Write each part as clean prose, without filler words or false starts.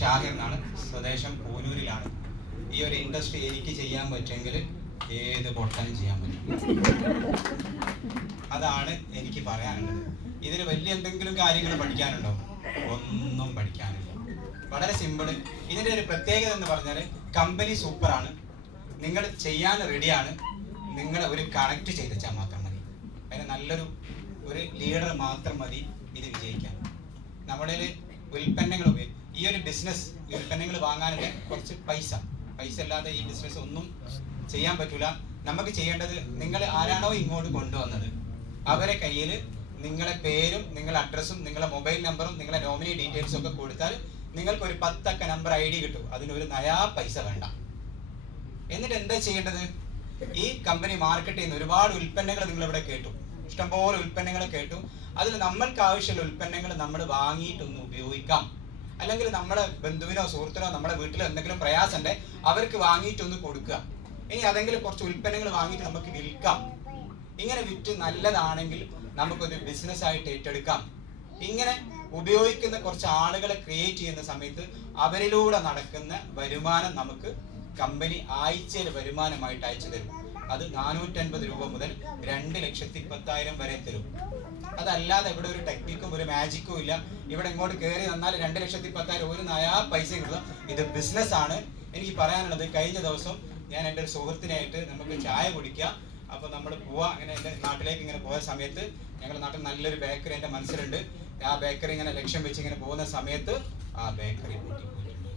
ഷാഹിർ എന്നാണ്, സ്വദേശം പൂനൂരിലാണ്. ഈ ഒരു ഇൻഡസ്ട്രി എനിക്ക് ചെയ്യാൻ പറ്റുമെങ്കിൽ ഏത് പൊട്ടനും ചെയ്യാൻ പറ്റും. അതാണ് എനിക്ക് പറയാനുള്ളത്. ഇതിന് വലിയ എന്തെങ്കിലും കാര്യങ്ങൾ പഠിക്കാനുണ്ടോ? ഒന്നും പഠിക്കാനില്ല. വളരെ സിമ്പിള്. ഇതിൻ്റെ ഒരു പ്രത്യേകത എന്ന് പറഞ്ഞാൽ കമ്പനി സൂപ്പറാണ്, നിങ്ങൾ ചെയ്യാൻ റെഡിയാണ്, നിങ്ങൾ ഒരു കണക്ട് ചെയ്താൽ മാത്രം മതി. അതിന് നല്ലൊരു ലീഡർ മാത്രം മതി ഇത് വിജയിക്കാൻ. നമ്മുടെ ഉൽപ്പന്നങ്ങൾ, ഈ ഒരു ബിസിനസ് ഉൽപ്പന്നങ്ങൾ വാങ്ങാനുള്ള കുറച്ച് പൈസ ഇല്ലാതെ ഈ ബിസിനസ് ഒന്നും ചെയ്യാൻ പറ്റൂല. നമുക്ക് ചെയ്യേണ്ടത്, നിങ്ങൾ ആരാണോ ഇങ്ങോട്ട് കൊണ്ടുവന്നത് അവരെ കയ്യിൽ നിങ്ങളെ പേരും നിങ്ങളുടെ അഡ്രസ്സും നിങ്ങളുടെ മൊബൈൽ നമ്പറും നിങ്ങളുടെ നോമിനി ഡീറ്റെയിൽസും ഒക്കെ കൊടുത്താൽ നിങ്ങൾക്ക് ഒരു 10 അക്ക നമ്പർ ID കിട്ടും. അതിനൊരു നയാ പൈസ വേണ്ട. എന്നിട്ട് എന്താ ചെയ്യേണ്ടത്? ഈ കമ്പനി മാർക്കറ്റ് ചെയ്യുന്ന ഒരുപാട് ഉൽപ്പന്നങ്ങൾ നിങ്ങളിവിടെ കേട്ടു, ഇഷ്ടംപോലെ ഉൽപ്പന്നങ്ങൾ കേട്ടു. അതിൽ നമ്മൾക്ക് ആവശ്യമുള്ള ഉൽപ്പന്നങ്ങൾ നമ്മൾ വാങ്ങിയിട്ടൊന്ന് ഉപയോഗിക്കാം. അല്ലെങ്കിൽ നമ്മുടെ ബന്ധുവിനോ സുഹൃത്തിനോ നമ്മുടെ വീട്ടിലോ എന്തെങ്കിലും പ്രയാസമുണ്ട്, അവർക്ക് വാങ്ങിയിട്ടൊന്ന് കൊടുക്കുക. ഇനി അതെങ്കിലും കുറച്ച് ഉൽപ്പന്നങ്ങൾ വാങ്ങിയിട്ട് നമുക്ക് വിൽക്കാം. ഇങ്ങനെ വിറ്റ് നല്ലതാണെങ്കിൽ നമുക്കൊരു ബിസിനസ് ആയിട്ട് ഏറ്റെടുക്കാം. ഇങ്ങനെ ഉപയോഗിക്കുന്ന കുറച്ച് ആളുകളെ ക്രിയേറ്റ് ചെയ്യുന്ന സമയത്ത് അവരിലൂടെ നടക്കുന്ന വരുമാനം നമുക്ക് കമ്പനി ആഴ്ചയിൽ വരുമാനമായിട്ട് അയച്ചു തരും. അത് 450 രൂപ മുതൽ 2,10,000 വരെ തരും. അതല്ലാതെ ഇവിടെ ഒരു ടെക്നിക്കും ഒരു മാജിക്കും ഇല്ല. ഇവിടെ ഇങ്ങോട്ട് കയറി വന്നാൽ 2,10,000 ഒരു നയാ പൈസ കിട്ടുക. ഇത് ബിസിനസ് ആണ്. എനിക്ക് പറയാനുള്ളത്, കഴിഞ്ഞ ദിവസം ഞാൻ എൻ്റെ ഒരു സുഹൃത്തിനായിട്ട് നമുക്ക് ചായ കുടിക്കാം, അപ്പോൾ നമ്മൾ പോവാ, അങ്ങനെ എൻ്റെ നാട്ടിലേക്ക് ഇങ്ങനെ പോയ സമയത്ത് ഞങ്ങളുടെ നാട്ടിൽ നല്ലൊരു ബേക്കറി എൻ്റെ മനസ്സിലുണ്ട്. ആ ബേക്കറി ഇങ്ങനെ ലക്ഷ്യം വെച്ച് ഇങ്ങനെ പോകുന്ന സമയത്ത് ആ ബേക്കറി പൂട്ടിപ്പോയിട്ടുണ്ട്.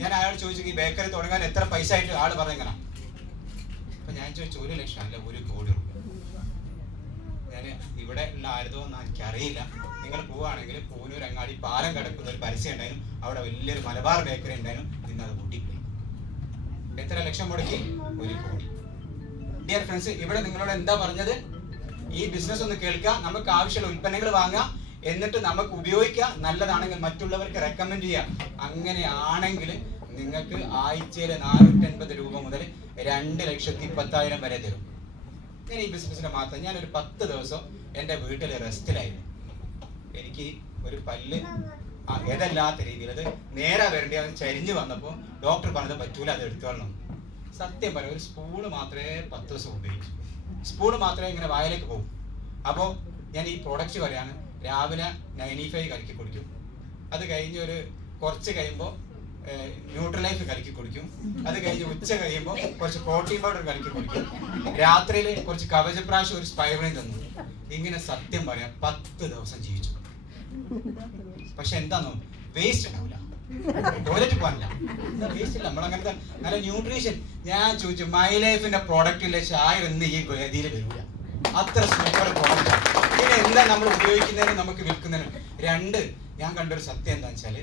ഞാൻ അയാൾ ചോദിച്ചു, ഈ ബേക്കറി തുടങ്ങാൻ എത്ര പൈസ ആയിട്ട്? ആള് പറഞ്ഞെങ്ങനെ? അപ്പൊ ഞാൻ ചോദിച്ചു, 1 ലക്ഷം അല്ല, 1 കോടി രൂപ. ഞാൻ ഇവിടെ ഉള്ള ആരതോ എന്ന് എനിക്കറിയില്ല. നിങ്ങൾ പോവുകയാണെങ്കിൽ പൂനൂർ അങ്ങാടി പാലം കിടക്കുന്ന ഒരു പരസ്യം ഉണ്ടായിരുന്നു, അവിടെ വലിയൊരു മലബാർ ബേക്കറി ഉണ്ടായിരുന്നു. ഇന്ന് അത് പൂട്ടിപ്പോയി. എത്ര ലക്ഷം മുടക്കി? 1 കോടി. ഡിയർ ഫ്രണ്ട്സ്, ഇവിടെ നിങ്ങളോട് എന്താ പറഞ്ഞത്? ഈ ബിസിനസ് ഒന്ന് കേൾക്കുക, നമുക്ക് ആവശ്യമുള്ള ഉൽപ്പന്നങ്ങൾ വാങ്ങുക, എന്നിട്ട് നമുക്ക് ഉപയോഗിക്കുക. നല്ലതാണെങ്കിൽ മറ്റുള്ളവർക്ക് റെക്കമെൻഡ് ചെയ്യുക. അങ്ങനെയാണെങ്കിൽ നിങ്ങൾക്ക് ആഴ്ചയിൽ 450 രൂപ മുതൽ 2,10,000 വരെ തരും. ഞാൻ ഈ ബിസിനസ്സിനെ മാത്രം, ഞാനൊരു 10 ദിവസം എൻ്റെ വീട്ടിൽ റെസ്റ്റിലായിരുന്നു. എനിക്ക് ഒരു പല്ല് ഏതല്ലാത്ത രീതിയിൽ അത് നേരെ വരേണ്ടി അത് ചരിഞ്ഞ് വന്നപ്പോൾ ഡോക്ടർ പറഞ്ഞത് പറ്റൂല, അത് എടുത്തോളണം. സത്യം പറയാം, ഒരു സ്പൂണ് മാത്രമേ 10 ദിവസം ഉപയോഗിച്ചു. സ്പൂണ് മാത്രമേ ഇങ്ങനെ വായിലേക്ക് പോകും. അപ്പോൾ ഞാൻ ഈ പ്രോഡക്റ്റ് പറയാണ്, രാവിലെ 95 കലക്കി കുടിക്കും. അത് കഴിഞ്ഞ് ഒരു കുറച്ച് കഴിയുമ്പോൾ ന്യൂട്രലൈഫ് കലക്കി കുടിക്കും. അത് കഴിഞ്ഞ് ഉച്ച കഴിയുമ്പോൾ കുറച്ച് പ്രോട്ടീൻ പൗഡർ കലക്കി കുടിക്കും. രാത്രിയിൽ കുറച്ച് കവചപ്രാശം ഒരു സ്പൈറലിൻ തന്നു. ഇങ്ങനെ സത്യം പറയാം 10 ദിവസം ജീവിച്ചു. പക്ഷെ എന്താന്നോ, വേസ്റ്റ് ഉണ്ടാവില്ല, ടോയ്ലറ്റ് പോകാനില്ല, വേസ്റ്റ് ഇല്ല. നമ്മളങ്ങനത്തെ നല്ല ന്യൂട്രീഷൻ. ഞാൻ ചോദിച്ചു, മൈ ലൈഫിന്റെ പ്രോഡക്റ്റിലെ ഷായർ എന്ന് ഈ വേദിയിൽ വരില്ല. അത്ര സൂപ്പർ പ്രോഡക്റ്റ്. പിന്നെ എന്താ നമ്മൾ ഉപയോഗിക്കുന്നതിനും നമുക്ക് വിൽക്കുന്നതിനും. 2, ഞാൻ കണ്ടൊരു സത്യം എന്താ വെച്ചാൽ,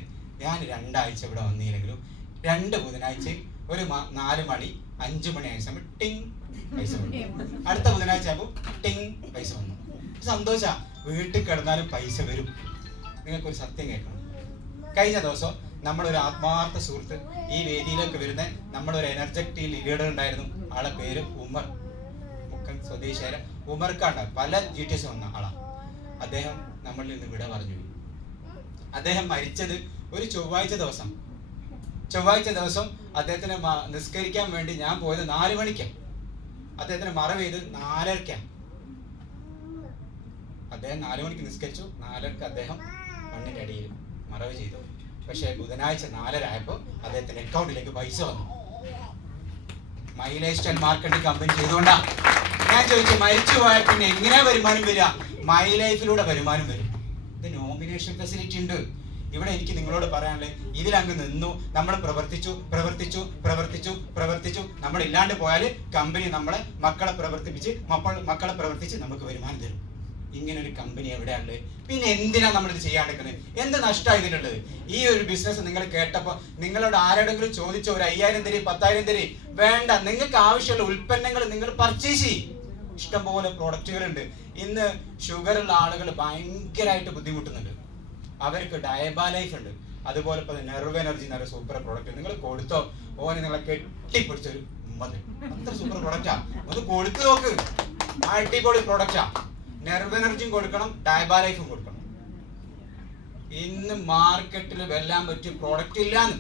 ഞാൻ 2 ആഴ്ച ഇവിടെ വന്നില്ലെങ്കിലും 2 ബുധനാഴ്ച ഒരു 4 മണി 5 മണി ആയ സമയം ടിങ് പൈസ വന്നു. അടുത്ത ബുധനാഴ്ച ആകുമ്പോൾ ടിങ് പൈസ വന്നു. സന്തോഷാ. വീട്ടിൽ കിടന്നാലും പൈസ വരും. നിങ്ങൾക്കൊരു സത്യം കേൾക്കണം. കഴിഞ്ഞ ദിവസം നമ്മളൊരു ആത്മാർത്ഥ സുഹൃത്ത് ഈ വേദിയിലേക്ക് വരുന്ന നമ്മുടെ ഒരു എനർജറ്റിക് ലീഡർ ഉണ്ടായിരുന്നു. ആളെ പേര് ഉമർ, മുക്കൻ സ്വദേശിയായ ഉമർക്കാണ്. പല GTS വന്ന ആളാണ്. അദ്ദേഹം നമ്മളിൽ നിന്ന് വിട പറഞ്ഞു. അദ്ദേഹം മരിച്ചത് ഒരു ചൊവ്വാഴ്ച ദിവസം. അദ്ദേഹത്തിന് നിസ്കരിക്കാൻ വേണ്ടി ഞാൻ പോയത് 4 മണിക്കാണ്. അദ്ദേഹത്തിന് മറവ് ചെയ്ത് 4:30. അദ്ദേഹം 4 മണിക്ക് നിസ്കരിച്ചു. 4:30 അദ്ദേഹം മണ്ണിന്റെ അടിയിൽ മറവ് ചെയ്തു. പക്ഷേ ബുധനാഴ്ച 4:30 ആയപ്പോൾ അദ്ദേഹത്തിന്റെ അക്കൗണ്ടിലേക്ക് പൈസ വന്നു. My lifestyle marketing company ചെയ്തുകൊണ്ടാ. ഞാൻ ചോദിച്ചു, മരിച്ചു പോയാൽ പിന്നെ എങ്ങനെയാ വരുമാനം വരിക? മൈ ലൈഫിലൂടെ വരുമാനം വരും. ഇത് നോമിനേഷൻ ഫെസിലിറ്റി ഉണ്ട്. ഇവിടെ എനിക്ക് നിങ്ങളോട് പറയാനുള്ളത്, ഇതിലങ്ങ് നിന്നു നമ്മൾ പ്രവർത്തിച്ചു നമ്മൾ ഇല്ലാണ്ട് പോയാൽ കമ്പനി നമ്മളെ മക്കളെ പ്രവർത്തിച്ച് നമുക്ക് വരുമാനം തരും. ഇങ്ങനെ ഒരു കമ്പനി എവിടെയാണുള്ളത്? പിന്നെ എന്തിനാ നമ്മളിത് ചെയ്യാണ്ടിരിക്കുന്നത്? എന്ത് നഷ്ടമാണ് ഇതിലുള്ളത്? ഈ ഒരു ബിസിനസ് നിങ്ങൾ കേട്ടപ്പോൾ നിങ്ങളോട് ആരോടെങ്കിലും ചോദിച്ചോ, ഒരു 5,000 തരി 10,000 തരി വേണ്ട. നിങ്ങൾക്ക് ആവശ്യമുള്ള ഉൽപ്പന്നങ്ങൾ നിങ്ങൾ പർച്ചേസ് ചെയ്യും. ഇഷ്ടംപോലെ പ്രോഡക്റ്റുകളുണ്ട്. ഇന്ന് ഷുഗറുള്ള ആളുകൾ ഭയങ്കരമായിട്ട് ബുദ്ധിമുട്ടുന്നുണ്ട്. അവർക്ക് ഡയബാലൈഫ് ഉണ്ട്. അതുപോലെ ഇപ്പോൾ നെർവ് എനർജി എന്നൊരു സൂപ്പർ പ്രോഡക്റ്റ് നിങ്ങൾ കൊടുത്തോ, ഓനെ നിങ്ങളെ കെട്ടിപ്പിടിച്ചൊരു അത്ര സൂപ്പർ പ്രോഡക്റ്റാ. അത് കൊടുത്തു നോക്ക്. അടിപൊളി പ്രോഡക്റ്റാ. നെർവ് എനർജിയും കൊടുക്കണം, ഡയബാലൈഫും കൊടുക്കണം. ഇന്ന് മാർക്കറ്റിൽ വെല്ലാൻ പറ്റിയ പ്രോഡക്റ്റ് ഇല്ലാന്ന്.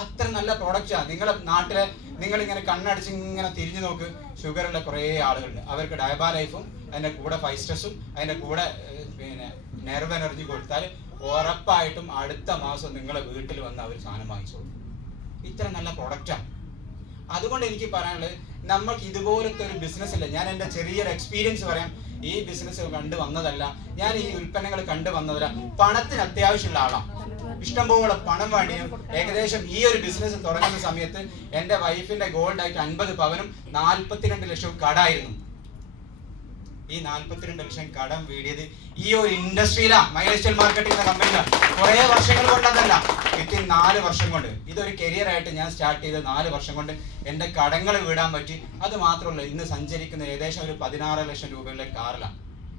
അത്ര നല്ല പ്രോഡക്റ്റാ. നിങ്ങളെ നാട്ടിലെ നിങ്ങളിങ്ങനെ കണ്ണടച്ച് ഇങ്ങനെ തിരിഞ്ഞു നോക്ക്, ഷുഗറുള്ള കുറേ ആളുകളുണ്ട്. അവർക്ക് ഡയബാ ലൈഫും അതിൻ്റെ കൂടെ 5 സ്റ്റാർസും അതിൻ്റെ കൂടെ പിന്നെ നെർവ് എനർജി കൊടുത്താൽ ഉറപ്പായിട്ടും അടുത്ത മാസം നിങ്ങളെ വീട്ടിൽ വന്ന് അവർ സാധനം വാങ്ങിച്ചോളും. ഇത്ര നല്ല പ്രോഡക്റ്റാണ്. അതുകൊണ്ട് എനിക്ക് പറയാനുള്ളത്, നമ്മൾക്ക് ഇതുപോലത്തെ ഒരു ബിസിനസ് ഇല്ല. ഞാൻ എൻ്റെ ചെറിയൊരു എക്സ്പീരിയൻസ് പറയാം. ഈ ബിസിനസ് കണ്ടു വന്നതല്ല, ഞാൻ ഈ ഉൽപ്പന്നങ്ങൾ കണ്ടു വന്നതല്ല. പണത്തിന് അത്യാവശ്യമുള്ള ആളാണ്, ഇഷ്ടംപോലെ പണം വേണ്ടിയും. ഏകദേശം ഈ ഒരു ബിസിനസ് തുടങ്ങുന്ന സമയത്ത് എൻ്റെ വൈഫിന്റെ ഗോൾഡ് ആയിട്ട് 50 പവനും 42 ലക്ഷവും കടായിരുന്നു. ഈ 42 ലക്ഷം കടം വീടിയത് ഈ ഒരു ഇൻഡസ്ട്രിയിലാണ്, മൈലൈഫ് മാർക്കറ്റിംഗ് എന്ന കമ്പനിയിലാണ്. കുറേ വർഷങ്ങൾ കൊണ്ടതല്ല, വിത്തിൻ 4 വർഷം കൊണ്ട്. ഇതൊരു കരിയർ ആയിട്ട് ഞാൻ സ്റ്റാർട്ട് ചെയ്ത് 4 വർഷം കൊണ്ട് എൻ്റെ കടങ്ങൾ വീടാൻ പറ്റി. അത് മാത്രമല്ല, ഇന്ന് സഞ്ചരിക്കുന്ന ഏകദേശം ഒരു 16 ലക്ഷം രൂപയുടെ കാറിലാണ്.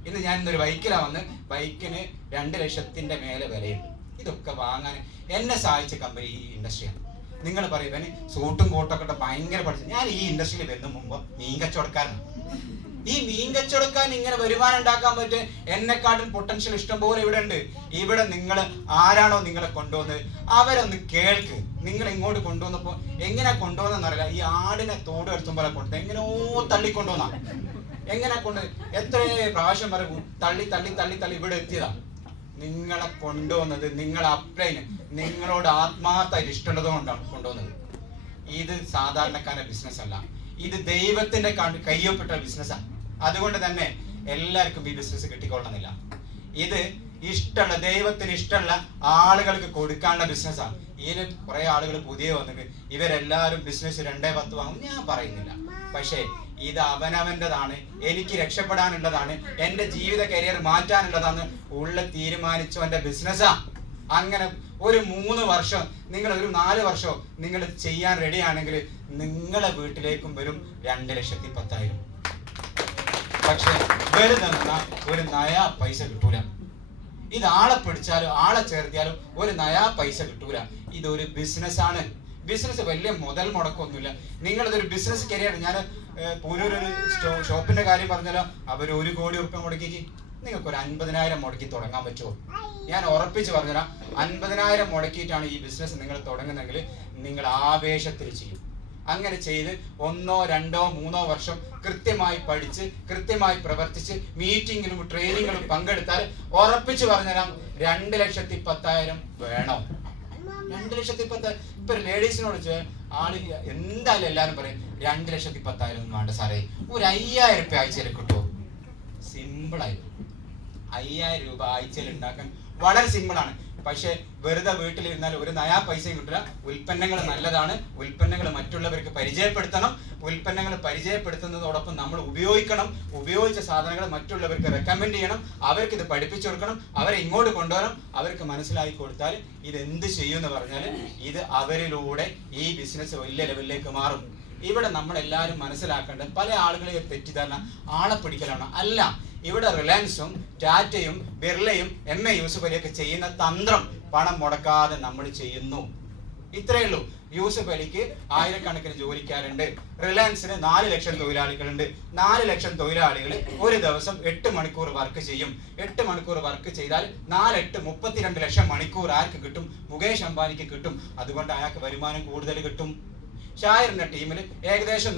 ഇന്ന് ഞാൻ ഇന്നൊരു ബൈക്കിലാണ് വന്ന്, ബൈക്കിന് 2 ലക്ഷത്തിന്റെ മേലെ വിലയുണ്ട്. ഇതൊക്കെ വാങ്ങാൻ എന്നെ സഹായിച്ച കമ്പനി ഈ ഇൻഡസ്ട്രിയാണ്. നിങ്ങൾ പറയും ഇവന് സൂട്ടും കോട്ടൊക്കെ ഇട്ട് ഭയങ്കര പഠിച്ചു. ഞാൻ ഈ ഇൻഡസ്ട്രിയിൽ വരുന്ന മുമ്പ് മീൻ കച്ചവടക്കാരനാണ്. ഈ മീൻ കച്ചവടക്കാൻ ഇങ്ങനെ വരുമാനം ഉണ്ടാക്കാൻ പറ്റും എന്നെക്കാട്ടും പൊട്ടൻഷ്യൽ ഇഷ്ടം പോലെ ഇവിടെ ഉണ്ട്. ഇവിടെ നിങ്ങൾ ആരാണോ നിങ്ങളെ കൊണ്ടുവന്നത് അവരൊന്ന് കേൾക്ക്. നിങ്ങൾ ഇങ്ങോട്ട് കൊണ്ടുവന്നപ്പോൾ എങ്ങനെ കൊണ്ടുവന്നെന്നറിയില്ല. ഈ ആടിനെ തോട് എടുത്തും പോലെ കൊണ്ടുവന്നത് എങ്ങനെയോ തള്ളിക്കൊണ്ടുവന്നാ. എങ്ങനെ കൊണ്ട് എത്ര പ്രാവശ്യം പറയും തള്ളി തള്ളി തള്ളി തള്ളി ഇവിടെ എത്തിയതാ. നിങ്ങളെ കൊണ്ടുവന്നത് നിങ്ങളെ അപ്ലൈന് നിങ്ങളോട് ആത്മാർത്ഥമായിട്ട് ഇഷ്ടമുള്ളത് കൊണ്ടാണ് കൊണ്ടുവന്നത്. ഇത് സാധാരണക്കാരുടെ ബിസിനസ് അല്ല, ഇത് ദൈവത്തിന്റെ കയ്യൊപ്പെട്ട ബിസിനസ്സാണ്. അതുകൊണ്ട് തന്നെ എല്ലാവർക്കും ഈ ബിസിനസ് കിട്ടിക്കൊള്ളണമെന്നില്ല. ഇത് ഇഷ്ടമുള്ള ദൈവത്തിന് ഇഷ്ടമുള്ള ആളുകൾക്ക് കൊടുക്കാനുള്ള ബിസിനസ്സാണ്. ഇതിൽ കുറെ ആളുകൾ പുതിയ വന്നിട്ട് ഇവരെല്ലാവരും ബിസിനസ് 2-10 വാങ്ങും ഞാൻ പറയുന്നില്ല. പക്ഷേ ഇത് അവനവൻ്റെതാണ്, എനിക്ക് രക്ഷപ്പെടാനുള്ളതാണ്, എൻ്റെ ജീവിത കരിയർ മാറ്റാനുള്ളതാണ് ഉള്ള തീരുമാനിച്ചവൻ്റെ ബിസിനസ്സാ. അങ്ങനെ ഒരു 3 വർഷം നിങ്ങൾ ഒരു 4 വർഷം നിങ്ങൾ ചെയ്യാൻ റെഡിയാണെങ്കിൽ നിങ്ങളെ വീട്ടിലേക്കും വരും 2,10,000. പക്ഷെ വെറുതെ ഒരു നയാ പൈസ കിട്ടൂല. ഇത് ആളെ പിടിച്ചാലും ആളെ ചേർത്തിയാലും ഒരു നയാ പൈസ കിട്ടൂല. ഇതൊരു ബിസിനസ്സാണ്. ബിസിനസ് വലിയ മുതൽ മുടക്കൊന്നുമില്ല. നിങ്ങളിതൊരു ബിസിനസ് കരിയർ. ഞാൻ പൂരൂരൊരു ഷോപ്പിന്റെ കാര്യം പറഞ്ഞാലോ, അവർ 1 കോടി റുപ്യ മുടക്കിക്ക് നിങ്ങൾക്ക് ഒരു 50,000 മുടക്കി തുടങ്ങാൻ പറ്റുമോ? ഞാൻ ഉറപ്പിച്ച് പറഞ്ഞുതരാം, 50,000 മുടക്കിയിട്ടാണ് ഈ ബിസിനസ് നിങ്ങൾ തുടങ്ങുന്നതെങ്കിൽ നിങ്ങൾ ആവേശത്തിൽ ചെയ്യും. അങ്ങനെ ചെയ്ത് 1, 2, 3 വർഷം കൃത്യമായി പഠിച്ച് കൃത്യമായി പ്രവർത്തിച്ച് മീറ്റിങ്ങിലും ട്രെയിനിങ്ങിലും പങ്കെടുത്താൽ ഉറപ്പിച്ച് പറഞ്ഞുതരാം 2,10,000 വേണോ? 2,10,000. ഇപ്പൊ ലേഡീസിനോട് ആള് എന്തായാലും എല്ലാവരും പറയും 2,10,000 വേണ്ട സാറേ, ഒരു 5,000 രൂപ ആഴ്ചയിൽ കിട്ടുമോ? സിമ്പിളായിരുന്നു. 5,000 രൂപ ആഴ്ചയിൽ ഉണ്ടാക്കാൻ വളരെ സിമ്പിളാണ്. പക്ഷെ വെറുതെ വീട്ടിലിരുന്നാൽ ഒരു നയാ പൈസയും കിട്ടില്ല. ഉൽപ്പന്നങ്ങൾ നല്ലതാണ്, ഉൽപ്പന്നങ്ങൾ മറ്റുള്ളവർക്ക് പരിചയപ്പെടുത്തണം. ഉൽപ്പന്നങ്ങൾ പരിചയപ്പെടുത്തുന്നതോടൊപ്പം നമ്മൾ ഉപയോഗിക്കണം. ഉപയോഗിച്ച സാധനങ്ങൾ മറ്റുള്ളവർക്ക് റെക്കമെൻഡ് ചെയ്യണം. അവർക്ക് ഇത് പഠിപ്പിച്ചു കൊടുക്കണം. അവരെ ഇങ്ങോട്ട് കൊണ്ടുവരണം. അവർക്ക് മനസ്സിലാക്കി കൊടുത്താൽ ഇത് എന്ത് ചെയ്യുമെന്ന് പറഞ്ഞാൽ ഇത് അവരിലൂടെ ഈ ബിസിനസ് വലിയ ലെവലിലേക്ക് മാറും. ഇവിടെ നമ്മളെല്ലാവരും മനസ്സിലാക്കേണ്ടത് പല ആളുകളെ തെറ്റിദ്ധാരണ ആളെ പിടിക്കലാണ്. അല്ല, ഇവിടെ റിലയൻസും ടാറ്റയും ബിർളയും MA യൂസുഫ് അലിയൊക്കെ ചെയ്യുന്ന തന്ത്രം പണം മുടക്കാതെ നമ്മൾ ചെയ്യുന്നു. ഇത്രയേ ഉള്ളൂ. യൂസുഫ് അലിക്ക് 1000-കണക്കിന് ജോലിക്കാരുണ്ട്. റിലയൻസിന് 4 ലക്ഷം തൊഴിലാളികളുണ്ട്. 4 ലക്ഷം തൊഴിലാളികൾ ഒരു ദിവസം 8 മണിക്കൂർ വർക്ക് ചെയ്യും. 8 മണിക്കൂർ വർക്ക് ചെയ്താൽ 4×8 32 ലക്ഷം മണിക്കൂർ ആർക്ക് കിട്ടും? മുകേഷ് അംബാനിക്ക് കിട്ടും. അതുകൊണ്ട് അയാൾക്ക് വരുമാനം കൂടുതൽ കിട്ടും. ഷായറിന്റെ ടീമിൽ ഏകദേശം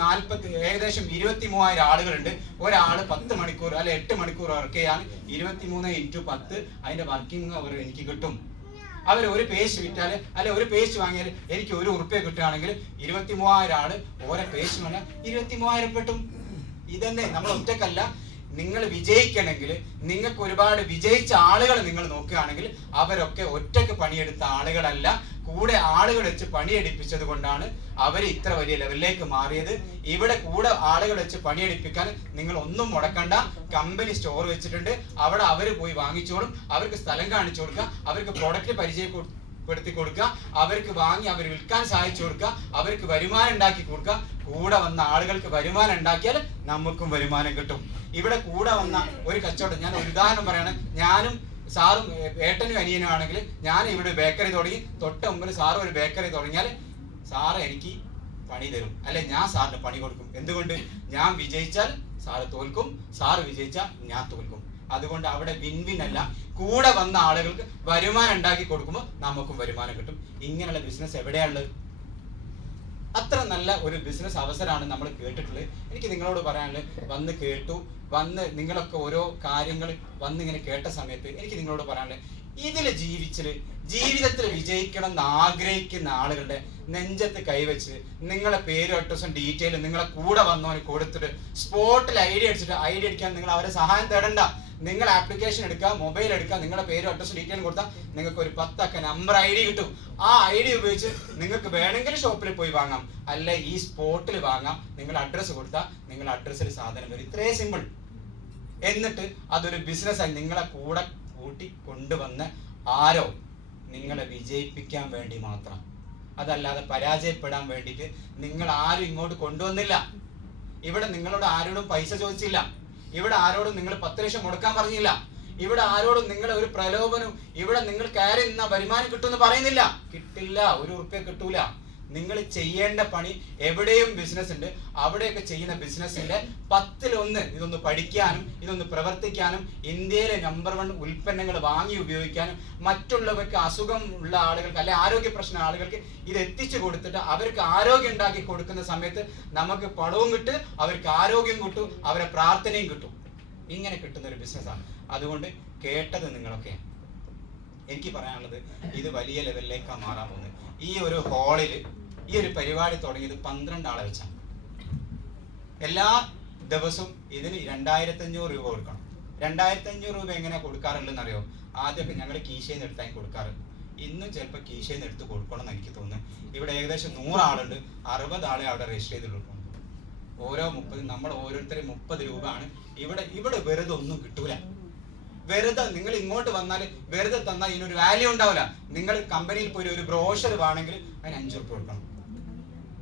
23,000 ആളുകളുണ്ട്. ഒരാള് 10 മണിക്കൂർ അല്ലെ 8 മണിക്കൂർ വർക്ക് ചെയ്യാൻ 23×10 അതിന്റെ വർക്കിംഗ് അവർ എനിക്ക് കിട്ടും. അവർ ഒരു പേസ്റ്റ് വിറ്റാൽ അല്ലെ ഒരു പേസ്റ്റ് വാങ്ങിയാൽ എനിക്ക് 1 ഉറുപ്പ്യ കിട്ടുകയാണെങ്കിൽ 23,000 ആള് ഓരോ പേസ്റ്റ് വാങ്ങിയാൽ 23,000 കിട്ടും. ഇതന്നെ നമ്മൾ ഒറ്റക്കല്ല. നിങ്ങൾ വിജയിക്കണമെങ്കിൽ നിങ്ങൾക്ക് ഒരുപാട് വിജയിച്ച ആളുകൾ നിങ്ങൾ നോക്കുകയാണെങ്കിൽ അവരൊക്കെ ഒറ്റക്ക് പണിയെടുത്ത ആളുകളല്ല, കൂടെ ആളുകൾ വെച്ച് പണിയെടുപ്പിച്ചത് കൊണ്ടാണ് അവർ ഇത്ര വലിയ ലെവലിലേക്ക് മാറിയത്. ഇവിടെ കൂടെ ആളുകൾ വെച്ച് പണിയെടുപ്പിക്കാൻ നിങ്ങൾ ഒന്നും മുടക്കണ്ട. കമ്പനി സ്റ്റോർ വെച്ചിട്ടുണ്ട്, അവിടെ അവർ പോയി വാങ്ങിച്ചോളും. അവർക്ക് സ്ഥലം കാണിച്ചു കൊടുക്കുക, അവർക്ക് പ്രോഡക്റ്റ് പരിചയപ്പെടുത്തി കൊടുക്കുക, അവർക്ക് വാങ്ങി അവർ വിൽക്കാൻ സഹായിച്ചു കൊടുക്കുക, അവർക്ക് വരുമാനം ഉണ്ടാക്കി കൊടുക്കുക. കൂടെ വന്ന ആളുകൾക്ക് വരുമാനം ഉണ്ടാക്കിയാൽ നമുക്കും വരുമാനം കിട്ടും. ഇവിടെ കൂടെ വന്ന ഒരു കച്ചവടം, ഞാൻ ഒരു ഉദാഹരണം പറയാണ്. ഞാനും സാറും ഏട്ടനും അനിയനും ആണെങ്കിൽ ഞാൻ ഇവിടെ ബേക്കറി തുടങ്ങി, തൊട്ട് മുമ്പിൽ സാറ് ഒരു ബേക്കറി തുടങ്ങിയാൽ സാറ് എനിക്ക് പണി തരും, അല്ലെ ഞാൻ സാറിന് പണി കൊടുക്കും. എന്തുകൊണ്ട്? ഞാൻ വിജയിച്ചാൽ സാറ് തോൽക്കും, സാറ് വിജയിച്ചാൽ ഞാൻ തോൽക്കും. അതുകൊണ്ട് അവിടെ വിൻ വിൻ അല്ല, കൂടെ വന്ന ആളുകൾക്ക് വരുമാനം ഉണ്ടാക്കി കൊടുക്കുമ്പോൾ നമുക്കും വരുമാനം കിട്ടും. ഇങ്ങനെയുള്ള ബിസിനസ് എവിടെയാണുള്ളത്? അത്ര നല്ല ഒരു ബിസിനസ് അവസരമാണ് നമ്മൾ കേട്ടിട്ടുള്ളത്. എനിക്ക് നിങ്ങളോട് പറയാനുള്ളത്, വന്ന് കേട്ടു, വന്ന് നിങ്ങളൊക്കെ ഓരോ കാര്യങ്ങൾ വന്നിങ്ങനെ കേട്ട സമയത്ത് എനിക്ക് നിങ്ങളോട് പറയാനുള്ളത്, ഇതിൽ ജീവിതത്തിൽ വിജയിക്കണം എന്ന് ആഗ്രഹിക്കുന്ന ആളുകളുടെ നെഞ്ചത്ത് കൈവച്ച് നിങ്ങളെ പേരും അഡ്രസ്സും ഡീറ്റെയിലും നിങ്ങളെ കൂടെ വന്നവന് കൊടുത്തിട്ട് സ്പോട്ടിൽ ഐഡിയ അടിക്കാൻ നിങ്ങൾ അവരെ സഹായം തേടണ്ട. നിങ്ങൾ ആപ്ലിക്കേഷൻ എടുക്കുക, മൊബൈൽ എടുക്കുക, നിങ്ങളുടെ പേരും അഡ്രസ്സും ഡീറ്റെയിലും കൊടുത്താൽ നിങ്ങൾക്ക് ഒരു 10 അക്ക നമ്പർ ID കിട്ടും. ആ ID ഉപയോഗിച്ച് നിങ്ങൾക്ക് വേണമെങ്കിൽ ഷോപ്പിൽ പോയി വാങ്ങാം, അല്ല ഈ സ്പോട്ടിൽ വാങ്ങാം. നിങ്ങൾ അഡ്രസ്സ് കൊടുത്താൽ നിങ്ങൾ അഡ്രസ്സിൽ സാധനം വരും. ഇത്രയും സിമ്പിൾ. എന്നിട്ട് അതൊരു ബിസിനസ്സായി നിങ്ങളെ കൂടെ കൂട്ടി കൊണ്ടുവന്ന് ആരോ നിങ്ങളെ വിജയിപ്പിക്കാൻ വേണ്ടി മാത്രം, അതല്ലാതെ പരാജയപ്പെടാൻ വേണ്ടിയിട്ട് നിങ്ങൾ ആരും ഇങ്ങോട്ട് കൊണ്ടുവന്നില്ല. ഇവിടെ നിങ്ങളോട് ആരോടും പൈസ ചോദിച്ചില്ല. ഇവിടെ ആരോടും നിങ്ങൾ 10 ലക്ഷം മുടക്കാൻ പറഞ്ഞില്ല. ഇവിടെ ആരോടും നിങ്ങളെ ഒരു പ്രലോഭനം, ഇവിടെ നിങ്ങൾ കയറി നിന്ന വരുമാനം കിട്ടുമെന്ന് പറയുന്നില്ല. കിട്ടില്ല, 1 ഉറുപ്പ്യ കിട്ടൂല. നിങ്ങൾ ചെയ്യേണ്ട പണി, എവിടെയും ബിസിനസ് ഉണ്ട്, അവിടെയൊക്കെ ചെയ്യുന്ന ബിസിനസ്സിന്റെ 10-1 ഇതൊന്ന് പഠിക്കാനും ഇതൊന്ന് പ്രവർത്തിക്കാനും ഇന്ത്യയിലെ നമ്പർ 1 ഉൽപ്പന്നങ്ങൾ വാങ്ങി ഉപയോഗിക്കാനും മറ്റുള്ളവർക്ക് അസുഖം ഉള്ള ആളുകൾക്ക് അല്ലെ ആരോഗ്യ പ്രശ്ന ആളുകൾക്ക് ഇത് എത്തിച്ചു കൊടുത്തിട്ട് അവർക്ക് ആരോഗ്യം ഉണ്ടാക്കി കൊടുക്കുന്ന സമയത്ത് നമുക്ക് പണവും കിട്ടും, അവർക്ക് ആരോഗ്യം കിട്ടും, അവരെ പ്രാർത്ഥനയും കിട്ടും. ഇങ്ങനെ കിട്ടുന്ന ഒരു ബിസിനസ്സാണ്. അതുകൊണ്ട് കേട്ടത് നിങ്ങളൊക്കെ, എനിക്ക് പറയാനുള്ളത്, ഇത് വലിയ ലെവലിലേക്കാണ് മാറാൻ പോകുന്നത്. ഈ ഒരു ഹാളിൽ ഈ ഒരു പരിപാടി തുടങ്ങിയത് 12 ആളെ വെച്ചാണ്. എല്ലാ ദിവസവും ഇതിന് 2500 രൂപ കൊടുക്കണം. 2500 രൂപ എങ്ങനെ കൊടുക്കാറുള്ളതെന്ന് അറിയോ? ആദ്യമൊക്കെ ഞങ്ങൾ കീശയിൽ നിന്ന് എടുത്താൽ കൊടുക്കാറ്. ഇന്നും ചിലപ്പോൾ കീശയിൽ നിന്ന് എടുത്ത് കൊടുക്കണം എന്ന് എനിക്ക് തോന്നുന്നു. ഇവിടെ ഏകദേശം 100 ആളുണ്ട്, 60 ആളെ അവിടെ രജിസ്റ്റർ ചെയ്തിട്ടുണ്ട്. ഓരോ 30, നമ്മൾ ഓരോരുത്തരും 30 രൂപയാണ്. ഇവിടെ വെറുതെ ഒന്നും കിട്ടൂല. വെറുതെ നിങ്ങൾ ഇങ്ങോട്ട് വന്നാൽ വെറുതെ തന്നാൽ ഇതിനൊരു വാല്യൂ ഉണ്ടാവില്ല. നിങ്ങൾ കമ്പനിയിൽ പോയി ഒരു ബ്രോഷർ വേണമെങ്കിൽ അതിന് 5 രൂപ കൊടുക്കണം.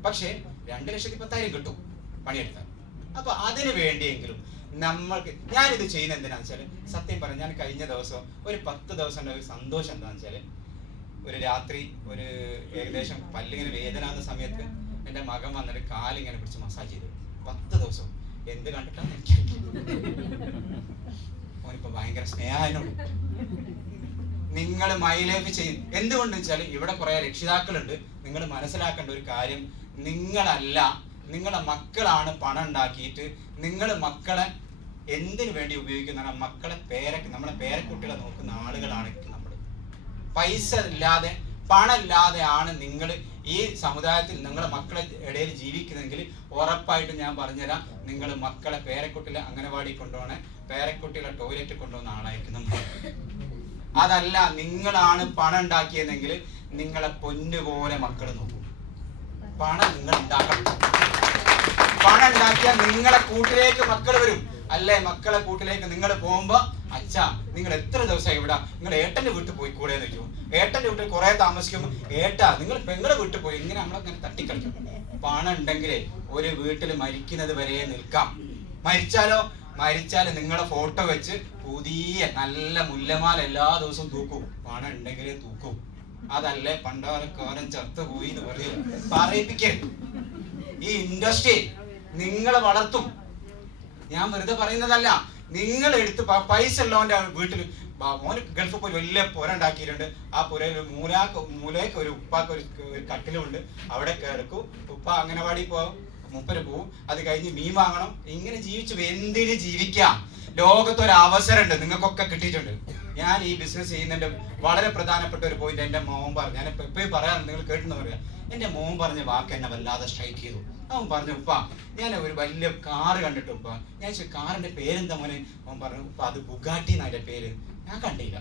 പക്ഷേ 2,10,000 കിട്ടും പണിയെടുത്താൽ. അപ്പൊ അതിന് വേണ്ടിയെങ്കിലും നമ്മൾക്ക്, ഞാനിത് ചെയ്യുന്ന എന്തിനാന്ന് വെച്ചാൽ, സത്യം പറഞ്ഞാൽ ഞാൻ കഴിഞ്ഞ ദിവസം ഒരു 10 ദിവസം ഒരു സന്തോഷം എന്താണെന്ന് വെച്ചാൽ, ഒരു രാത്രി ഒരു ഏകദേശം പല്ലിങ്ങനെ വേദനാകുന്ന സമയത്ത് എൻ്റെ മകൻ വന്നിട്ട് കാലിങ്ങനെ പിടിച്ച് മസാജ് ചെയ്തു. 10 ദിവസം എന്ത് കണ്ടിട്ടാന്ന് എനിക്കറിയില്ല. ഓനിപ്പോ ഭയങ്കര സ്നേഹനോട്. നിങ്ങൾ മൈ ലൈഫ് ചെയ്യും. എന്തുകൊണ്ടെന്ന് വെച്ചാൽ ഇവിടെ കുറെ രക്ഷിതാക്കളുണ്ട്. നിങ്ങൾ മനസ്സിലാക്കേണ്ട ഒരു കാര്യം, നിങ്ങളല്ല, നിങ്ങളുടെ മക്കളാണ് പണം ഉണ്ടാക്കിയിട്ട് നിങ്ങൾ മക്കളെ എന്തിനു വേണ്ടി ഉപയോഗിക്കുന്ന മക്കളെ നമ്മളെ പേരക്കുട്ടികളെ നോക്കുന്ന ആളുകളാണ് നമ്മൾ. പൈസ ഇല്ലാതെ പണം ഇല്ലാതെയാണ് നിങ്ങൾ ഈ സമുദായത്തിൽ നിങ്ങളുടെ മക്കളെ ഇടയിൽ ജീവിക്കുന്നെങ്കിൽ ഉറപ്പായിട്ടും ഞാൻ പറഞ്ഞുതരാം, നിങ്ങൾ മക്കളെ പേരക്കുട്ടികളെ അംഗനവാടി കൊണ്ടുപോകണേ, പേരക്കുട്ടികളെ ടോയ്ലറ്റ് കൊണ്ടുപോകുന്ന ആളായിരിക്കും നമ്മൾ. അതല്ല, നിങ്ങളാണ് പണം ഉണ്ടാക്കിയതെങ്കിൽ നിങ്ങളെ പൊന്നുപോലെ മക്കൾ നോക്കും. പണം നിങ്ങൾ ഉണ്ടാക്കണം. പണം ഉണ്ടാക്കിയാൽ നിങ്ങളെ കൂട്ടിലേക്ക് മക്കൾ വരും. അല്ലേ, മക്കളെ കൂട്ടിലേക്ക് നിങ്ങൾ പോകുമ്പോ, അച്ഛാ നിങ്ങൾ എത്ര ദിവസം ഇവിടെ, നിങ്ങൾ ഏട്ടന്റെ വീട്ടിൽ പോയി കൂടെ എന്ന് ചോദിക്കും. ഏട്ടന്റെ വീട്ടിൽ കുറെ താമസിക്കുമ്പോൾ, ഏട്ടാ നിങ്ങൾ പെങ്ങളെ വീട്ടിൽ പോയി, ഇങ്ങനെ നമ്മളങ്ങനെ തട്ടിക്കളിക്കും. പണം ഉണ്ടെങ്കിലേ ഒരു വീട്ടിൽ മരിക്കുന്നത് വരെ നിൽക്കാം. മരിച്ചാൽ നിങ്ങളെ ഫോട്ടോ വെച്ച് പുതിയ നല്ല മുല്ലമാല എല്ലാ ദിവസവും തൂക്കും. പണം ഉണ്ടെങ്കിലേ തൂക്കും. അതല്ലേ പണ്ടാരക്കാരൻ ചത്തുപോയി എന്ന് പറയിപ്പിക്കരുത്. ഈ ഇൻഡസ്ട്രി നിങ്ങളെ വളർത്തും. ഞാൻ വെറുതെ പറയുന്നതല്ല. നിങ്ങൾ എടുത്ത് പൈസ ഉള്ളവന്റെ വീട്ടിൽ, മോന് ഗൾഫിൽ പോയി വലിയ പുര ഉണ്ടാക്കിയിട്ടുണ്ട്. ആ പുരയിൽ മൂലയ്ക്ക് ഒരു ഉപ്പാക്ക് ഒരു കട്ടിലുണ്ട്. അവിടെ കിടക്കും. ഉപ്പ അംഗനവാടി മൂപ്പര് പോവും. അത് കഴിഞ്ഞ് മീൻ വാങ്ങണം. ഇങ്ങനെ എന്തിന് ജീവിക്കാം? ലോകത്തൊരു അവസരമുണ്ട്, നിങ്ങൾക്കൊക്കെ കിട്ടിയിട്ടുണ്ട്. ഞാൻ ഈ ബിസിനസ് ചെയ്യുന്നതിന്റെ വളരെ പ്രധാനപ്പെട്ട ഒരു പോയിന്റ് എന്റെ മോൻ പറഞ്ഞു. ഞാൻ എപ്പോഴും പറയാറുണ്ട്, നിങ്ങൾ കേട്ടെന്ന് പറയാം. എന്റെ മോൻ പറഞ്ഞ വാക്ക് എന്നെ വല്ലാതെ സ്ട്രൈക്ക് ചെയ്തു. അവൻ പറഞ്ഞു, ഉപ്പ ഞാൻ ഒരു വലിയ കാറ് കണ്ടിട്ട് ഉപ്പ. ഞാൻ കാറിന്റെ പേരെന്താ മോനെ? അവൻ പറഞ്ഞു, ഉപ്പ അത് ബുഗാട്ടി എന്നതിന്റെ പേര്. ഞാൻ കണ്ടില്ല.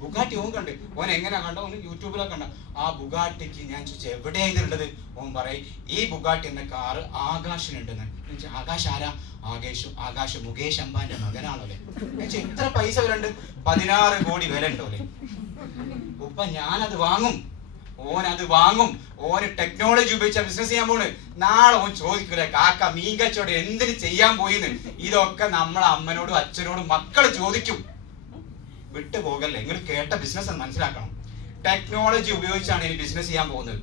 ബുഗാട്ടി ഓൻ കണ്ട്. ഓൻ എങ്ങനെ കണ്ടോ? ഓന് യൂട്യൂബിലൊക്കെ കണ്ട. ആ ബുഗാട്ടിക്ക് ഞാൻ ചോദിച്ചു എവിടെയാണ് ഇതുള്ളത്? ഓൻ പറയും, ഈ ബുഗാട്ടി എന്ന കാറ് ആകാശിനുണ്ടെന്ന്. ആകാശ് ആരാ? ആകാശ് മുകേഷ് അംബാന്റെ മകനാണല്ലേ. എത്ര പൈസ വിലുണ്ട്? 16 കോടി വില ഉണ്ടോല്ലേ. ഉപ്പ ഞാനത് വാങ്ങും. ഓനത് വാങ്ങും. ഓന് ടെക്നോളജി ഉപയോഗിച്ച ബിസിനസ് ചെയ്യാൻ പോണ്. നാളെ ഓൻ ചോദിക്കൂല, കാക്ക മീൻ കച്ചവടം എന്തിന് ചെയ്യാൻ പോയിന്ന്. ഇതൊക്കെ നമ്മളെ അമ്മനോടും അച്ഛനോടും മക്കള് ചോദിക്കും. വിട്ടുപോകല്ലേ. നിങ്ങൾ കേട്ട ബിസിനസ് മനസ്സിലാക്കണം. ടെക്നോളജി ഉപയോഗിച്ചാണ് ഇനി ബിസിനസ് ചെയ്യാൻ പോകുന്നത്.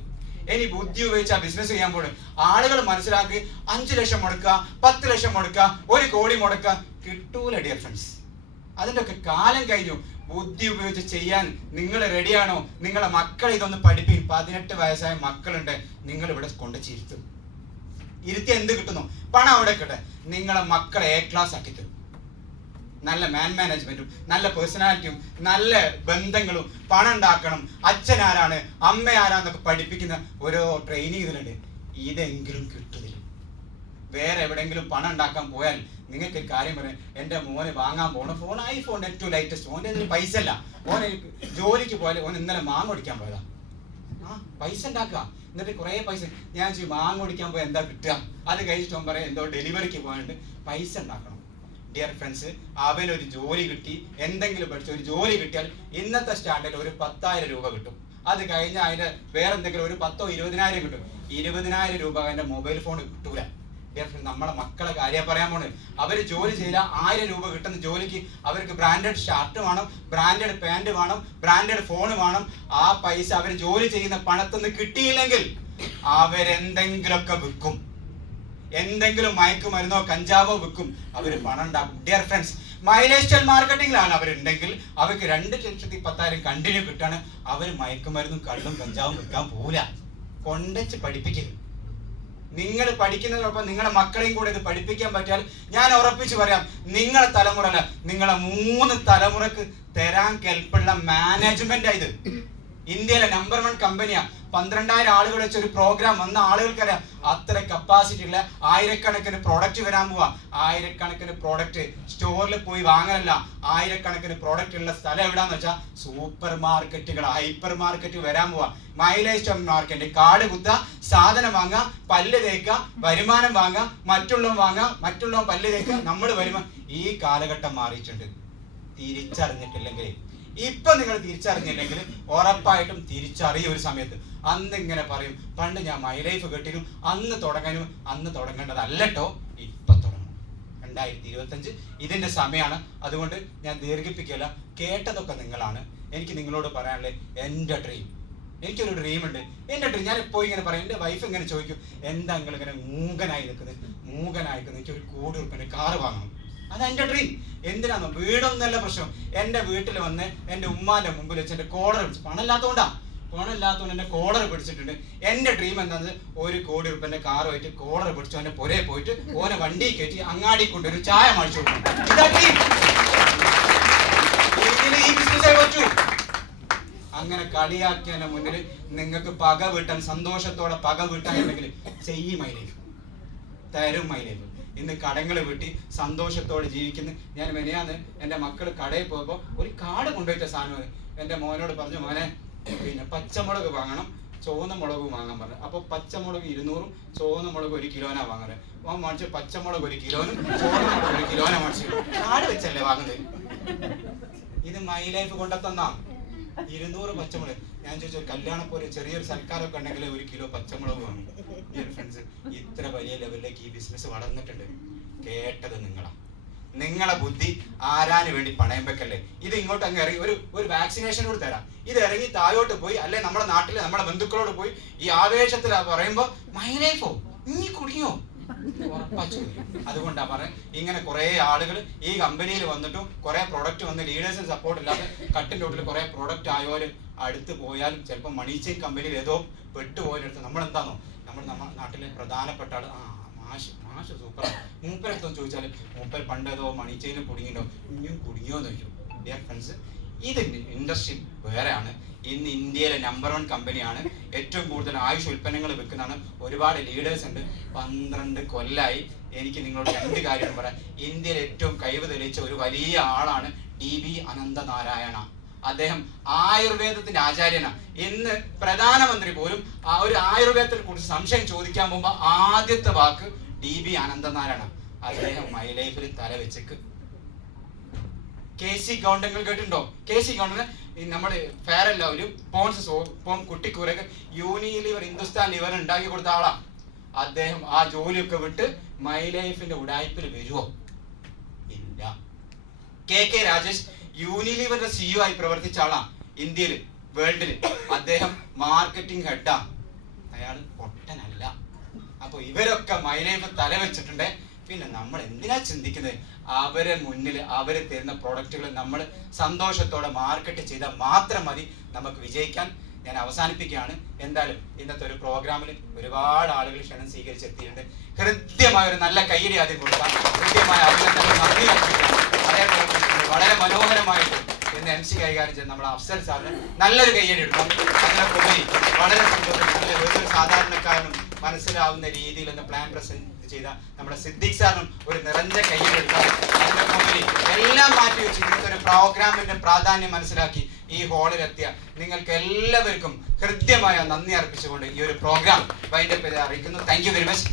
ഇനി ബുദ്ധി ഉപയോഗിച്ചാ ബിസിനസ് ചെയ്യാൻ പോകുന്നത്. ആളുകൾ മനസ്സിലാക്കി 5 ലക്ഷം മുടക്കുക, 10 ലക്ഷം മുടക്കുക, 1 കോടി മുടക്കുക. കിട്ടൂല ഡിയർ ഫ്രണ്ട്സ്. അതിൻ്റെ ഒക്കെ കാലം കഴിഞ്ഞു. ബുദ്ധി ഉപയോഗിച്ച് ചെയ്യാൻ നിങ്ങൾ റെഡിയാണോ? നിങ്ങളെ മക്കളെ ഇതൊന്ന് പഠിപ്പിക്കും. 18 വയസ്സായ മക്കളുണ്ട്, നിങ്ങൾ ഇവിടെ കൊണ്ട് ചിരുത്തും. ഇരുത്തി എന്ത് കിട്ടുന്നു? പണം അവിടെ കിട്ടെ. നിങ്ങളെ മക്കളെ A ക്ലാസ് ആക്കി തരും. നല്ല മാനേജ്മെന്റും നല്ല പേഴ്സണാലിറ്റിയും നല്ല ബന്ധങ്ങളും, പണം ഉണ്ടാക്കണം, അച്ഛൻ ആരാണ് അമ്മ ആരാന്നൊക്കെ പഠിപ്പിക്കുന്ന ഓരോ ട്രെയിനിങ് ഇതിലുണ്ട്. ഇതെങ്കിലും കിട്ടുന്നില്ല. വേറെ എവിടെയെങ്കിലും പണം ഉണ്ടാക്കാൻ പോയാൽ നിങ്ങൾക്ക് കാര്യം പറയാം. എൻ്റെ മോനെ വാങ്ങാൻ പോണ ഫോൺ iPhone ഏറ്റവും ലേറ്റസ്റ്റ്. ഓൻ്റെ അതിന് പൈസ അല്ല. ഓനെ ജോലിക്ക് പോയാൽ ഓൻ ഇന്നലെ മാങ്ങ ഓടിക്കാൻ പോയതാ. പൈസ ഉണ്ടാക്കുക. എന്നിട്ട് കുറേ പൈസ ഞാൻ മാങ്ങ ഓടിക്കാൻ പോയാൽ എന്താ കിട്ടുക? അത് കഴിച്ചിട്ട് ഓൻ പറയാം എന്തോ ഡെലിവറിക്ക് പോകാണ്ട് പൈസ ഉണ്ടാക്കണം. ഡിയർ ഫ്രണ്ട്സ്, അവനൊരു ജോലി കിട്ടി, എന്തെങ്കിലും പഠിച്ച ഒരു ജോലി കിട്ടിയാൽ ഇന്നത്തെ സ്റ്റാൻഡേർഡിൽ ഒരു 10,000 രൂപ കിട്ടും. അത് കഴിഞ്ഞാൽ അതിൻ്റെ വേറെ എന്തെങ്കിലും ഒരു 10,000 20,000 കിട്ടും. 20,000 രൂപ അവൻ്റെ മൊബൈൽ ഫോൺ കിട്ടൂല. ഡിയർ ഫ്രണ്ട്സ്, നമ്മളെ മക്കളെ കാര്യം പറയാൻ പോണ്. അവർ ജോലി ചെയ്താൽ 1000 രൂപ കിട്ടുന്ന ജോലിക്ക് അവർക്ക് ബ്രാൻഡഡ് ഷർട്ട് വേണം, ബ്രാൻഡഡ് പാൻറ് വേണം, ബ്രാൻഡഡ് ഫോൺ വേണം. ആ പൈസ അവർ ജോലി ചെയ്യുന്ന പണത്തുനിന്ന് കിട്ടിയില്ലെങ്കിൽ അവരെന്തെങ്കിലുമൊക്കെ വിൽക്കും. എന്തെങ്കിലും മയക്കുമരുന്നോ കഞ്ചാവോ വിൽക്കും. അവർ പണം ഉണ്ടാക്കും. ഡിയർ ഫ്രണ്ട്സ്, മൈലേജ് മാർക്കറ്റിംഗിലാണ് അവരുണ്ടെങ്കിൽ അവർക്ക് 2,10,000 കണ്ടിന്യൂ കിട്ടാണ്. അവർ മയക്കുമരുന്നും കള്ളും കഞ്ചാവും വിൽക്കാൻ പോവില്ല. കൊണ്ടുവച്ച് പഠിപ്പിക്കരുത്. നിങ്ങൾ പഠിക്കുന്നതിനൊപ്പം നിങ്ങളുടെ മക്കളെയും കൂടെ ഇത് പഠിപ്പിക്കാൻ പറ്റിയാൽ ഞാൻ ഉറപ്പിച്ച് പറയാം, നിങ്ങളെ തലമുറ അല്ല, നിങ്ങളെ 3 തലമുറക്ക് തരാൻ കെൽപ്പുള്ള മാനേജ്മെന്റ് ആയത്. ഇന്ത്യയിലെ നമ്പർ 1 കമ്പനിയാ. 12,000 ആളുകൾ വെച്ച് ഒരു പ്രോഗ്രാം വന്ന ആളുകൾക്കറിയാം അത്ര കപ്പാസിറ്റി ഉള്ള ആയിരക്കണക്കിന് പ്രോഡക്റ്റ് വരാൻ പോവാ. ആയിരക്കണക്കിന് പ്രോഡക്റ്റ് സ്റ്റോറിൽ പോയി വാങ്ങലല്ല, ആയിരക്കണക്കിന് പ്രോഡക്റ്റ് ഉള്ള സ്ഥലം എവിടാന്ന് വെച്ചാൽ സൂപ്പർ മാർക്കറ്റുകൾ, ഹൈപ്പർ മാർക്കറ്റ് വരാൻ പോവാ. മൈലേജ് മാർക്കറ്റ്, കാർഡ് കുത്തുക, സാധനം വാങ്ങുക, പല്ല് തേക്കുക, വരുമാനം വാങ്ങുക, മറ്റുള്ളവൻ പല്ല് തേക്കുക, നമ്മൾ വരുമാനം. ഈ കാലഘട്ടം മാറിയിട്ടുണ്ട്. തിരിച്ചറിഞ്ഞിട്ടില്ലെങ്കിൽ, ഇപ്പൊ നിങ്ങൾ തിരിച്ചറിഞ്ഞില്ലെങ്കിൽ ഉറപ്പായിട്ടും തിരിച്ചറിയും ഒരു സമയത്ത്. അന്ന് ഇങ്ങനെ പറയും, പണ്ട് ഞാൻ മൈ ലൈഫ് കേട്ടിരുന്നു, അന്ന് തുടങ്ങേണ്ടതല്ലോ, ഇപ്പൊ തുടങ്ങണം. 2025 ഇതിന്റെ സമയമാണ്. അതുകൊണ്ട് ഞാൻ ദീർഘിപ്പിക്കില്ല. കേട്ടതൊക്കെ നിങ്ങളാണ്. എനിക്ക് നിങ്ങളോട് പറയാനുള്ളത് എൻ്റെ ഡ്രീം. എനിക്കൊരു ഡ്രീം ഉണ്ട്. എൻ്റെ ഡ്രീം ഞാൻ എപ്പോഴും ഇങ്ങനെ പറയും. എൻ്റെ വൈഫ് ഇങ്ങനെ ചോദിക്കും, എന്താ നിങ്ങൾ ഇങ്ങനെ മൂകനായി നിൽക്കുന്നത്? എനിക്കൊരു ₹1,00,00,000 കാറ് വാങ്ങണം. അതെൻ്റെ ഡ്രീം. എന്തിനാണോ? വീടൊന്നല്ല പ്രശ്നം. എൻ്റെ വീട്ടിൽ വന്ന് എൻ്റെ ഉമ്മാന്റെ മുമ്പിൽ വെച്ച് എൻ്റെ കോളർ പിടിച്ചു. പണമില്ലാത്തതുകൊണ്ട് എൻ്റെ കോളർ പിടിച്ചിട്ടുണ്ട്. എൻ്റെ ഡ്രീം എന്താണെന്ന് ₹1,00,00,000 കാറുമായിട്ട് കോളർ പിടിച്ചു അവൻ്റെ പുരയെ പോയിട്ട് ഓനെ വണ്ടി കയറ്റി അങ്ങാടി കൊണ്ടൊരു ചായ മാടിച്ചു കൊടുക്കും. ഇതാ ഡ്രീം. ഈ ബിസിനസ്സേ പറ്റൂ. അങ്ങനെ കളിയാക്കിയതിന്റെ മുന്നിൽ നിങ്ങൾക്ക് പക വീട്ടാൻ, സന്തോഷത്തോടെ പക വീട്ടാനുണ്ടെങ്കിൽ ചെയ്യും മൈ ലൈഫ്, തരും മൈ ലൈഫ്. ഇന്ന് കടങ്ങൾ വീട്ടി സന്തോഷത്തോടെ ജീവിക്കുന്നു. ഞാൻ മെനയാന്ന് എൻ്റെ മക്കൾ കടയിൽ പോയപ്പോൾ ഒരു കാർഡ് കൊണ്ടുപോയിട്ട സാധനം എൻ്റെ മോനോട് പറഞ്ഞു, മോനെ പിന്നെ പച്ചമുളക് വാങ്ങണം, ചുവന്ന മുളകും വാങ്ങാൻ പറഞ്ഞു. അപ്പോൾ പച്ചമുളക് 200, ചുവന്ന മുളക് 1 കിലോനാ വാങ്ങുന്നത്. അവൻ മേടിച്ച് പച്ചമുളക് 1 കിലോനും ചുവന്ന മുളക് 1 കിലോനാ മേടിച്ചു. കാർഡ് വെച്ചല്ലേ വാങ്ങുന്നത്. ഇത് മൈ ലൈഫ് കൊണ്ടെത്തന്നാ 200 പച്ചമുളക്. ഞാൻ ചോദിച്ചു, ഒരു കല്യാണപ്പോലെ ചെറിയൊരു സൽക്കാരമൊക്കെ ഉണ്ടെങ്കിൽ 1 കിലോ പച്ചമുളക് വാങ്ങും. ഡിയർ ഫ്രണ്ട്സ്, ഇത്ര വലിയ ലെവലിലേക്ക് ഈ ബിസിനസ് വളർന്നിട്ടുണ്ട്. കേട്ടത് നിങ്ങളെ ബുദ്ധി ആരാന് വേണ്ടി പണയം വെക്കല്ലേ. ഇത് ഇങ്ങോട്ട് അങ്ങ് ഇറങ്ങി ഒരു വാക്സിനേഷൻ കൂടി തരാം. ഇത് ഇറങ്ങി താഴോട്ട് പോയി, അല്ലെ നമ്മുടെ നാട്ടിലെ നമ്മുടെ ബന്ധുക്കളോട് പോയി ഈ ആവേശത്തിൽ പറയുമ്പോ മൈ ലൈഫോ നീ കുടിയോ ഉറപ്പാച്ചു. അതുകൊണ്ടാ പറയാം, ഇങ്ങനെ കുറെ ആളുകൾ ഈ കമ്പനിയിൽ വന്നിട്ടും കുറെ പ്രൊഡക്റ്റ് വന്ന് ലീഡേഴ്സിന് സപ്പോർട്ട് ഇല്ലാതെ കട്ടിൻ്റെ വീട്ടിൽ കുറെ പ്രൊഡക്റ്റ് ആയവര് അടുത്ത് പോയാലും ചിലപ്പോൾ മണീച്ചെയിൻ കമ്പനിയിൽ ഏതോ പെട്ടുപോയെടുത്ത് നമ്മളെന്താണോ നമ്മുടെ നാട്ടിലെ പ്രധാനപ്പെട്ട ആള് മാഷ് സൂപ്പർ മൂപ്പരെടുത്തൊന്ന് ചോദിച്ചാൽ മൂപ്പർ പണ്ടേതോ മണീച്ചെയിനിൽ കുടുങ്ങിണ്ടോ, ഇനിയും കുടുങ്ങിയോന്ന് ചോദിച്ചു. ഡിയർ ഫ്രണ്ട്സ്, ഇത് ഇൻഡസ്ട്രി വേറെയാണ്. ഇന്ന് ഇന്ത്യയിലെ നമ്പർ 1 കമ്പനിയാണ്. ഏറ്റവും കൂടുതൽ ആയുഷ് ഉൽപ്പന്നങ്ങൾ വിൽക്കുന്നതാണ്. ഒരുപാട് ലീഡേഴ്സ് ഉണ്ട്. 12 കൊല്ലായി. എനിക്ക് നിങ്ങളോട് 2 കാര്യം പറയാം. ഇന്ത്യയിൽ ഏറ്റവും കഴിവ് തെളിയിച്ച ഒരു വലിയ ആളാണ് DB അനന്തനാരായണ. അദ്ദേഹം ആയുർവേദത്തിന്റെ ആചാര്യനാണ്. ഇന്ന് പ്രധാനമന്ത്രി പോലും ആ ഒരു ആയുർവേദത്തെ കുറിച്ച് സംശയം ചോദിക്കാൻ പോകുമ്പോൾ ആദ്യത്തെ വാക്ക് DB അനന്തനാരായണ. അദ്ദേഹം മൈ ലൈഫിൽ തല വെച്ചേക്ക്. KC ഗവൺമെന്റ് കേട്ടിട്ടുണ്ടോ? KC ഗവൺമെന്റ് നമ്മുടെ ഫെയർ എല്ലാവരും പോൺസ് സോപ്പും കുട്ടിക്കൂരൊക്കെ യൂണിലിവർ ഹിന്ദുസ്ഥാൻ ലിവർ ഉണ്ടാക്കി കൊടുത്ത ആളാ. അദ്ദേഹം ആ ജോലിയൊക്കെ വിട്ട് മൈ ലൈഫിന്റെ ഉടായ്പിൽ വരുമോ? ഇല്ല. KK രാജേഷ് യൂണിലിവറിന്റെ CEO ആയി പ്രവർത്തിച്ച ആളാ ഇന്ത്യയില്, വേൾഡില്. അദ്ദേഹം മാർക്കറ്റിംഗ് ഹെഡാ. അയാൾ പൊട്ടനല്ല. അപ്പൊ ഇവരൊക്കെ മൈ ലൈഫ് തല വെച്ചിട്ടുണ്ട്. പിന്നെ നമ്മൾ എന്തിനാ ചിന്തിക്കുന്നത്? അവരെ മുന്നിൽ അവർ തരുന്ന പ്രോഡക്റ്റുകൾ നമ്മൾ സന്തോഷത്തോടെ മാർക്കറ്റ് ചെയ്താൽ മാത്രം മതി നമുക്ക് വിജയിക്കാൻ. ഞാൻ അവസാനിപ്പിക്കുകയാണ്. എന്തായാലും ഇന്നത്തെ ഒരു പ്രോഗ്രാമിൽ ഒരുപാട് ആളുകൾ ക്ഷണം സ്വീകരിച്ചെത്തിയിട്ടുണ്ട്. ഹൃദ്യമായ ഒരു നല്ല കയ്യടി ആദ്യം കൊടുക്കാം. ഹൃദ്യമായ അഭിനന്ദനങ്ങൾ, നന്ദി അർപ്പിക്കാം. അതേപോലെ വളരെ മനോഹരമായിട്ട് ഇന്ന് MC കൈകാര്യം ചെയ്ത് നമ്മുടെ അഫ്സൽ സാറിന് നല്ലൊരു കയ്യടി എടുക്കാം. അതിനൊക്കെ വളരെ സന്തോഷം. നല്ല ഒരു സാധാരണക്കാരനും മനസ്സിലാവുന്ന രീതിയിൽ ഒന്ന് പ്ലാൻ പ്രസന്റ് ചെയ്ത നമ്മുടെ സിദ്ദീഖ് സാറിനും ഒരു നിറഞ്ഞ കയ്യടി എടുക്കാം. അതിനൊക്കെ എല്ലാം മാറ്റി വെച്ച് ഇന്നത്തെ ഒരു പ്രോഗ്രാമിന്റെ പ്രാധാന്യം മനസ്സിലാക്കി ഈ ഹാളിലെത്തിയ നിങ്ങൾക്ക് എല്ലാവർക്കും ഹൃദ്യമായ നന്ദി അർപ്പിച്ചുകൊണ്ട് ഈ ഒരു പ്രോഗ്രാം വൈൻഡപ്പ് ചെയ്ത് അറിയിക്കുന്നു. Thank you very much.